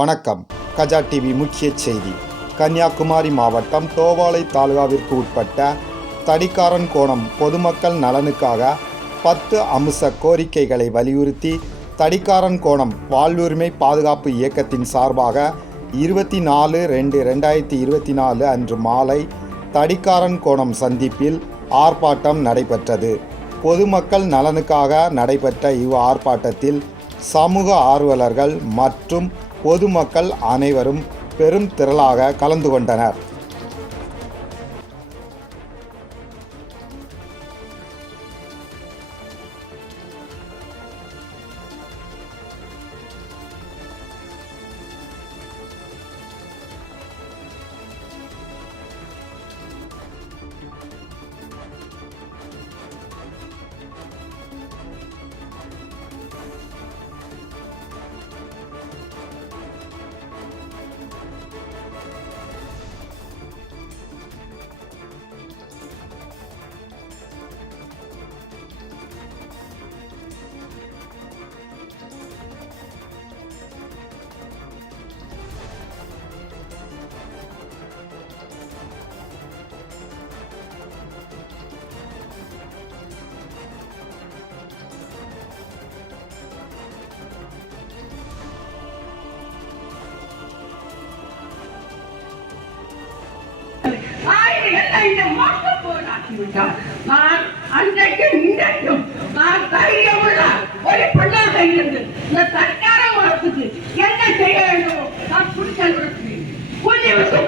வணக்கம். கஜா டிவி முக்கிய செய்தி. கன்னியாகுமரி மாவட்டம் தோவாளை தாலுகாவிற்கு உட்பட்ட தடிக்காரன் கோணம் பொதுமக்கள் நலனுக்காக பத்து அம்ச கோரிக்கைகளை வலியுறுத்தி தடிக்காரன் கோணம் வாழ்வுரிமை பாதுகாப்பு இயக்கத்தின் சார்பாக இருபத்தி நாலு ரெண்டு ரெண்டாயிரத்தி இருபத்தி நாலு அன்று மாலை தடிக்காரன் கோணம் சந்திப்பில் ஆர்ப்பாட்டம் நடைபெற்றது. பொதுமக்கள் நலனுக்காக நடைபெற்ற இவ் ஆர்ப்பாட்டத்தில் சமூக ஆர்வலர்கள் மற்றும் பொதுமக்கள் அனைவரும் பெரும் திரளாக கலந்து கொண்டனர். மாற்றம் போராட்டி நான் அன்றைக்கும் இன்றைக்கும் நான் தைரியமுள்ள ஒரு பெண்ணாக இருந்து இந்த தற்கால உலகத்துக்கு என்ன செய்ய வேண்டுமோ நான் புரிச்சல் கொஞ்சம் விட்டு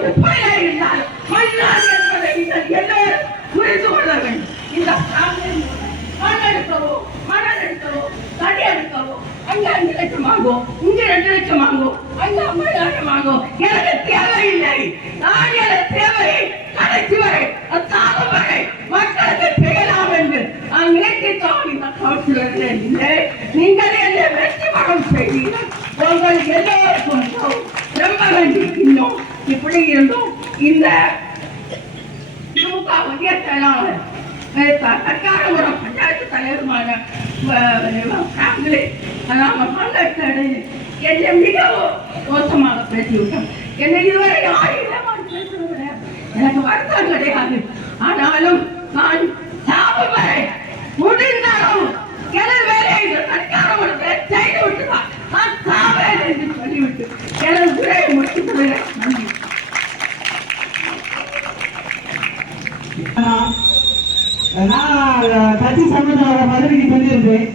இருந்தால் மண்ணால் என்பதை நீங்கள் எல்லோரும் புரிந்து கொள்ள வேண்டும். இந்த மண் எடுக்கவோ மணல் எடுக்கவோ தடி எடுக்கவோ அங்க அஞ்சு லட்சம் வாங்கும் இங்க ரெண்டு லட்சம் வாங்கும் அங்க ஐம்பதாயிரம் வாங்கும் எனக்கு தேவையில்லை. நான் எனக்கு கடைசி வரை அத்தாலும் வரை மக்களுக்கு செய்யலாம் என்று நான் நினைத்துத்தான் இந்த கவுன்சிலர்கள் இல்லை நீங்கள் என்னை வெற்றி மகம் செய்வீர்கள். உங்கள் எல்லோருக்கும் ரொம்ப நன்றி இன்னும் இப்படி இருந்தும் இந்த திமுக மத்திய செயலாளர் தற்கால ஒரு பஞ்சாயத்து தலைவருமான என்னை மிகவும் மோசமாக பேசிவிட்டோம் என்னை இதுவரை யாரும் இடமாறு எனக்கு வருத்தம் கிடையாது ஆனாலும் நான் சாவு வரை முடிந்த அளவு எனது தற்கால ஒரு செய்து விட்டு நான் சாவேன் என்று சொல்லிவிட்டு உரையை முடித்துக் கொள்கிறேன் நன்றி. நான் சம்பந்தமாக சொல்லியிருந்தேன்.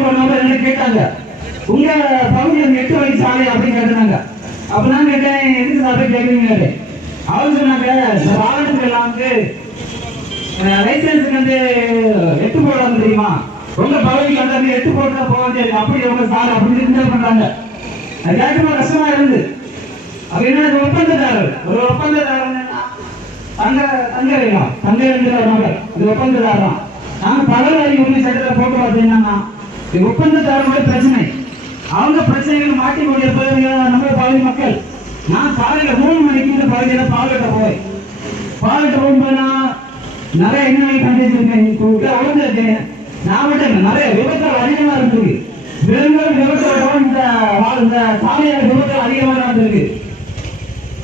போனவங்க என்ன கேட்டாங்க. உங்க பகுதியில் எட்டு வழி சாலை அப்படின்னு கேட்டாங்க அப்ப நான் கேட்டேன் எதுக்கு சாலை கேட்குறீங்க அவர் சொன்னாங்க இந்த வாகனத்துக்கு எல்லாம் வந்து லைசன்ஸுக்கு வந்து எட்டு போடலாம் தெரியுமா? உங்க பகுதிக்கு வந்து அந்த எட்டு போட்டு தான் போக தெரியும் அப்படி உங்க சார் அப்படி கிண்டல் பண்றாங்க. அது கேட்கமா கஷ்டமா இருந்து அப்ப என்ன ஒப்பந்ததாரர். ஒரு ஒப்பந்ததாரர் என்னன்னா தங்க தங்க வேணும் தங்க என்கிற ஒரு நபர் இது ஒப்பந்ததாரர் தான் நாங்க பகல் உரிமை சட்டத்தில் போட்டு பார்த்தீங்கன்னா இது பிரச்சனை. அவங்க பிரச்சனைகள் மாட்டி கொண்டிருப்பது நம்ம பகுதி மக்கள். நான் காலையில மூணு மணிக்கு இந்த பகுதியில் பால்கிட்ட போய் பால்கிட்ட போகும்போது நான் நிறைய என்ன கண்டிச்சிருக்கேன் உழந்திருக்கேன் நான் மட்டும் இல்லை, நிறைய விபத்தில் அதிகமா இருக்கு விலங்குகள் விபத்துகளோட இந்த இந்த சாலையார் விபத்தில் அதிகமாக இருந்திருக்கு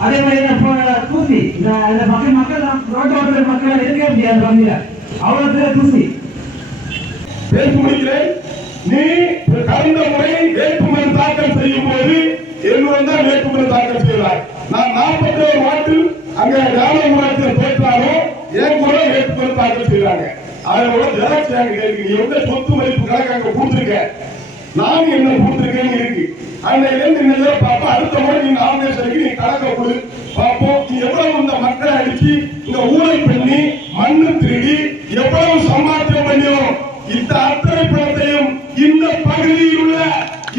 அதே மாதிரி என்ன தூசி இந்த இந்த மக்கள் மக்கள் தான் ரோட்டு ஓட்டுற மக்கள் இருக்கவே முடியாது பகுதியில. அவ்வளவு பேர் தூசி. வேட்புமனுக்கிறேன் நீ கடந்த முறை வேட்புமனு தாக்கல் செய்யும் போது என்னுடன் தான் வேட்புமனு தாக்கல் செய்தார். நான் நாற்பத்தி ஒரு வாட்டில் அங்க கிராம ஊராட்சியில் பேசினாலும் என் கூட வேட்புமனு தாக்கல் செய்தாங்க. அதோட ஜெராக்ஸ் எனக்கு இருக்கு. நீ எந்த சொத்து மதிப்பு கணக்கு அங்க கொடுத்துருக்க? நான் என்ன கொடுத்துருக்கேன்னு இருக்கு. அன்னையில இருந்து இன்னைக்கு பாப்பா? அடுத்த முறை நீ நாமினேஷனுக்கு நீ கணக்க கொடு. பார்ப்போம் நீ எவ்வளவு இந்த மக்களை அடிச்சு இந்த ஊரை பண்ணி மண்ணு திருடி எவ்வளவு சம்பாத்தியம் பண்ணியும் இந்த அத்தனை பணத்தையும் இந்த பகுதியில் உள்ள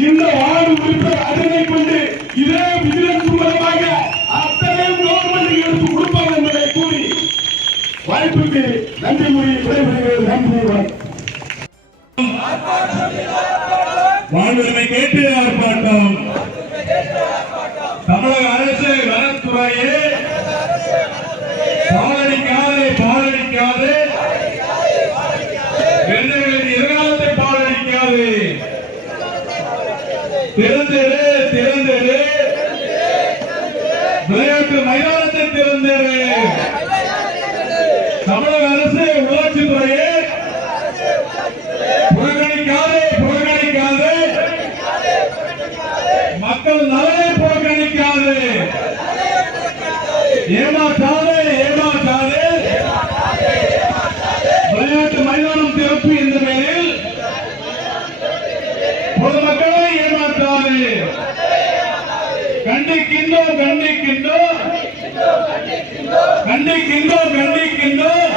இந்த வார்டு உறுப்பினர் அதனை கொண்டு இதே விஜிலன்ஸ் மூலமாக அத்தனை கவர்மெண்ட் எடுத்து கொடுப்பாங்க என்பதை கூறி வாய்ப்புக்கு நன்றி கூறி விடைபெறுகிறது நன்றி வணக்கம் வாழ்வுரிமை கேட்டு ஏமாற்றாதே ஏமாற்றாதே. விளையாட்டு மைதானம் திறப்பு என்ற பெயரில் பொதுமக்களை ஏமாற்றாதே. கண்டிக்கின்றோம் கண்டிக்கின்றோம் கண்டிக்கின்றோம் கண்டிக்கின்றோம்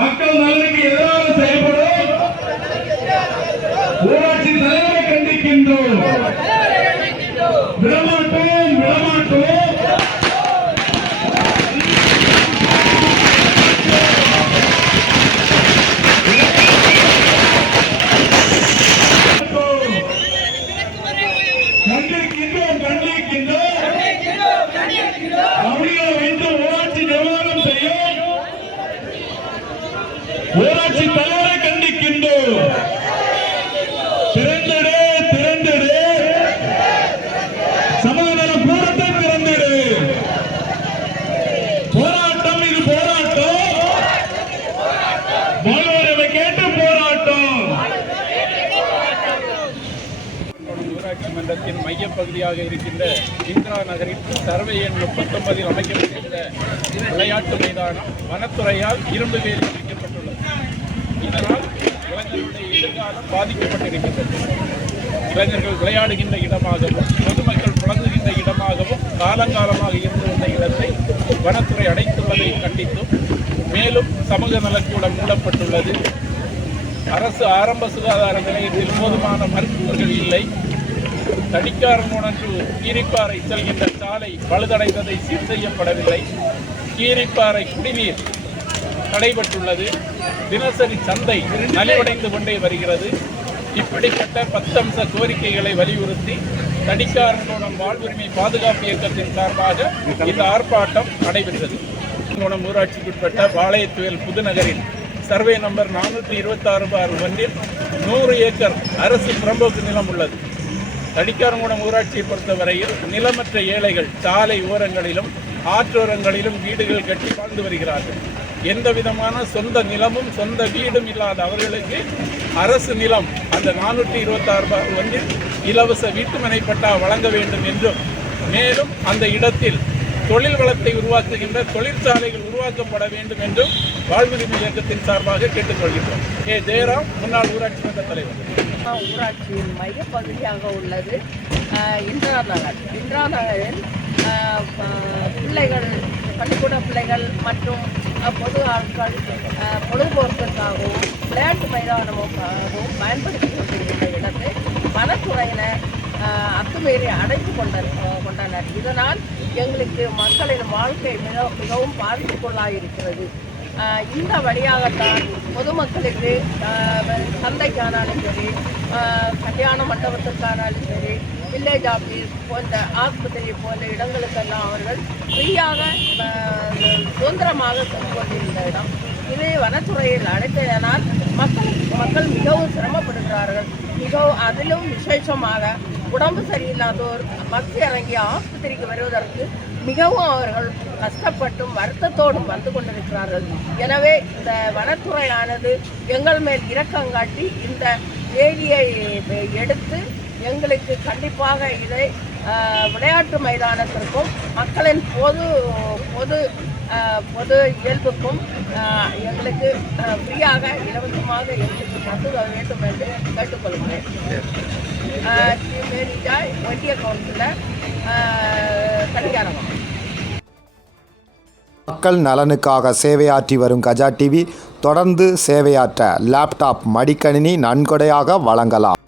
மக்கள் நலனுக்கு எதிராக கண்டிக்கின்றோம் கண்டிக்கின்றோம். தமிழக வைத்து ஊராட்சி நிர்வாகம் செய்யும். ஊராட்சி தலைவரை ஊராட்சி மையப்பகுதியாக இருக்கின்ற இந்திரா நகரில் சர்வே எண் பத்தொன்பதில் அமைக்கப்பட்டிருந்த விளையாட்டு மைதானம் வனத்துறையால் இரும்பு வேலி அமைக்கப்பட்டுள்ளது. இதனால் இளைஞர்களுடைய எதிர்காலம் பாதிக்கப்பட்டிருக்கின்றது இளைஞர்கள் விளையாடுகின்ற இடமாகவும் பொதுமக்கள் புழங்குகின்ற இடமாகவும் காலங்காலமாக இருந்து வந்த இடத்தை வனத்துறை அடைத்துள்ளதை கண்டித்தும் மேலும் சமூக நலக்கூடம் மூடப்பட்டுள்ளது. அரசு ஆரம்ப சுகாதார நிலையத்தில் போதுமான மருத்துவர்கள் இல்லை. தடிக்காரங்குணம் டு கீரிப்பாறை செல்கின்ற சாலை பழுதடைந்ததை சீர் செய்யப்படவில்லை. கீரிப்பாறை குடிநீர் தடைபட்டுள்ளது. தினசரி சந்தை நலிவடைந்து கொண்டே வருகிறது. இப்படிப்பட்ட பத்தம்ச கோரிக்கைகளை வலியுறுத்தி தடிக்காரங்குணம் வாழ்வுரிமை பாதுகாப்பு இயக்கத்தின் சார்பாக இந்த ஆர்ப்பாட்டம் நடைபெற்றது. குணம் ஊராட்சிக்குட்பட்ட பாளையத்துவேல் புதுநகரில் சர்வே நம்பர் நானூற்றி இருபத்தாறு பார் ஒன்றில் நூறு ஏக்கர் அரசு புறம்போக்கு நிலம் உள்ளது. தடிக்காரங்குளம் ஊராட்சியை பொறுத்தவரையில் நிலமற்ற ஏழைகள் சாலை ஓரங்களிலும் ஆற்றோரங்களிலும் வீடுகள் கட்டி வாழ்ந்து வருகிறார்கள். எந்த விதமான சொந்த நிலமும் சொந்த வீடும் இல்லாத அவர்களுக்கு அரசு நிலம் அந்த நானூற்றி இருபத்தாறு ஒன்றில் இலவச வீட்டுமனை பட்டா வழங்க வேண்டும் என்றும் மேலும் அந்த இடத்தில் தொழில் வளத்தை உருவாக்குகின்ற தொழிற்சாலைகள் உருவாக்கப்பட வேண்டும் என்றும் வாழ்வுரிமை இயக்கத்தின் சார்பாக கேட்டுக்கொள்கின்றோம். ஏ. ஜெயராம் முன்னாள் ஊராட்சி மன்ற தலைவர். ஊராட்சியின் மையப்பகுதியாக உள்ளது. இந்திரா நகர். இந்திரா நகரில் பிள்ளைகள் பள்ளிக்கூட பிள்ளைகள் மற்றும் பொது ஆட்கள் பொழுதுபோக்குக்காகவும் பொழுதுபோக்கிற்காகவும் விளையாட்டு மைதானமாகவும் பயன்படுத்தி கொண்டிருக்கின்ற இடத்தை வனத்துறையினர் அத்துமீறி அடைத்து கொண்ட கொண்டனர். இதனால் எங்களுக்கு மக்களின் வாழ்க்கை மிக மிகவும் பாதிப்புக்குள்ளாயிருக்கிறது. இந்த வழியாகத்தான் பொதுமக்களுக்கு சந்தைக்கானாலும் சரி கல்யாண மண்டபத்திற்கானாலும் சரி வில்லேஜ் ஆஃபீஸ் போன்ற ஆஸ்பத்திரி போன்ற இடங்களுக்கெல்லாம் அவர்கள் ஃப்ரீயாக சுதந்திரமாக சென்று கொண்டிருந்த இடம். இது வனத்துறையில் அடைத்ததனால் மக்கள் மக்கள் மிகவும் சிரமப்படுகிறார்கள். மிகவும் அதிலும் விசேஷமாக உடம்பு சரியில்லாதோர் பஸ் இறங்கி ஆஸ்பத்திரிக்கு வருவதற்கு மிகவும் அவர்கள் கஷ்டப்பட்டும் வருத்தத்தோடும் வந்து கொண்டிருக்கிறார்கள். எனவே இந்த வனத்துறையானது எங்கள் மேல் இரக்கம் காட்டி இந்த வேலியை எடுத்து எங்களுக்கு கண்டிப்பாக இதை விளையாட்டு மைதானத்திற்கும் மக்களின் பொது பொது பொது இயல்புக்கும் எங்களுக்கு ஃப்ரீயாக இலவசமாக எங்களுக்கு கட்டுத வேண்டும் என்று கேட்டுக்கொள்கிறேன். ஆஹ், ஒன்றிய கவுன்சிலர் கடிகாரமாக மக்கள் நலனுக்காக சேவையாற்றி வரும் கஜா டிவி தொடர்ந்து சேவையாற்ற லேப்டாப் மடிக்கணினி நன்கொடையாக வழங்கலாம்.